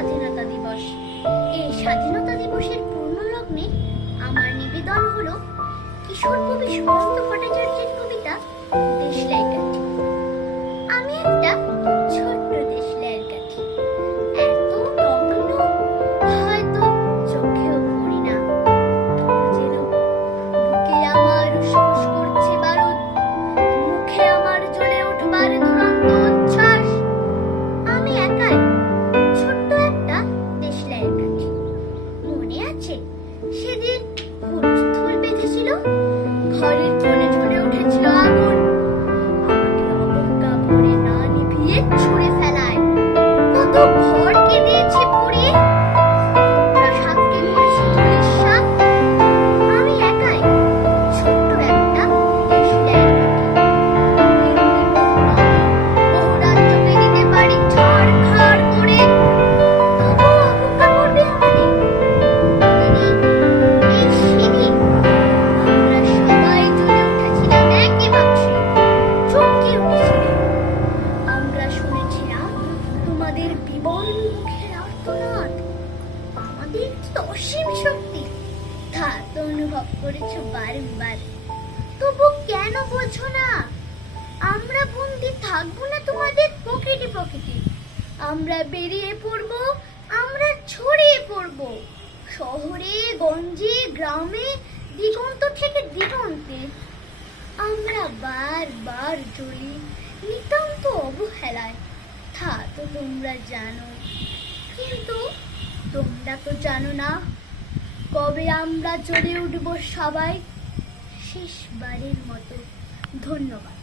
স্বাধীনতা দিবস। এই স্বাধীনতা দিবসের পূর্ণ লগ্নে আমার নিবেদন হলো কিশোর কবি সুকান্ত ভট্টাচার্যের কবিতা দেশলাই কাঠি। আমি একটা ছোট্ট দেশলাইয়ের কাঠি, এত নগ্ন হয়তো চোখেও পড়ি না, যেন বুকে আমার উসখুস করছে বারুদ, মুখে আমার জ্বলে উঠবার দুরন্ত উচ্ছ্বাস। আমি একাই ছোট্ট একটা দেশলাইয়ের কাঠি। মনে আছে সেদিন হুলস্থুল বেঁধেছিল, ঘরের কোণে জ্বলে উঠেছিল আগুন, আমাকে অবজ্ঞা ভরে না নিভিয়ে ছুঁড়ে ফেলায় কত ঘরকে দিয়েছে পুড়িয়ে, প্রাসাদকে করেছে ধুলির সাপ। আমি একাই ছোট্ট একটা দেশলাইয়ের কাঠি। বহু রাজ্যকে দিতে পারি ছাড়খাড় করে, তবুও অবজ্ঞা করবে আমাদের। এই সেদিন আমরা সবাই জ্বলে উঠেছিলাম একই বাক্সে, চমকে উঠেছিলাম। আমরা শুনেছিলাম তোমাদের বিবল মুখের আর্তনাদ, আমাদের কি অসীম শক্তি তা তো অনুভব করেছো বারংবার। তবু কেন বোঝো না? আমরা বন্দি থাকবো না তোমাদের প্রকৃতি প্রকৃতি। আমরা বেরিয়ে পড়বো, আমরা ছড়িয়ে পড়বো শহরে গঞ্জে গ্রামে, দিগন্ত থেকে দিগন্তে। আমরা বারবার জ্বলি নিতান্ত অবহেলায়, তা তো তোমরা জানো। কিন্তু তোমরা তো জানো না কবে আমরা জ্বলে উঠবো সবাই শেষবারের মতো। ধন্যবাদ।